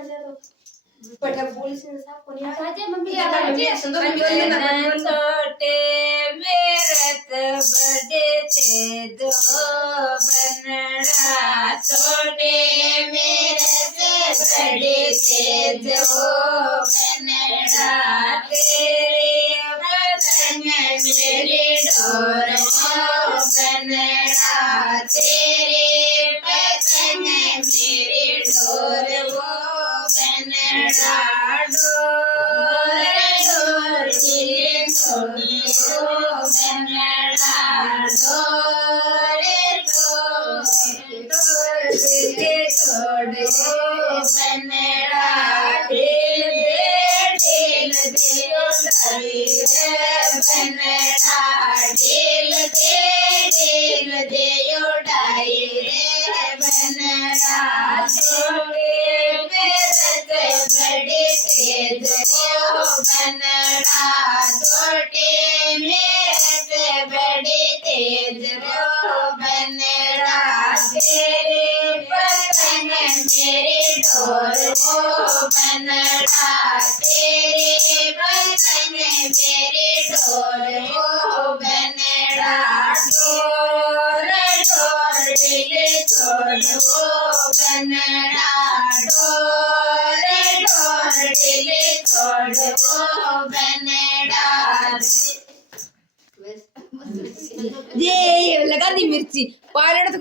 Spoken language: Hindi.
पटा पुलिस ने साहब को नहीं आजा मम्मी छोटे मेरत बड़े थे दो बनड़ा छोटे मेरत बड़े थे दो बनड़ा तेरे पतंग मेरे डोर वो बनड़ा तेरे पतंग मेरे डोर वो बनड़ा डोर डोर दिल छोड़ो बनड़ा डोर डोर डोर दिल छोड़ो बनड़ा दिल दे बनड़ा दिल दे उड़ाई रे बनड़ा छोटे मेरत बड़े थे दो बनड़ा छोटे मेरत बड़े थे दो बनड़ा तेरे पतंग मेरे डोर वो बनड़ा तेरे पतंग मेरे डोर वो बनड़ा डोर डोर दिल छोड़ वो बनड़ा डोर डोर दिल छोड़ वो बनड़ा ये लगा दी मिर्ची पायलट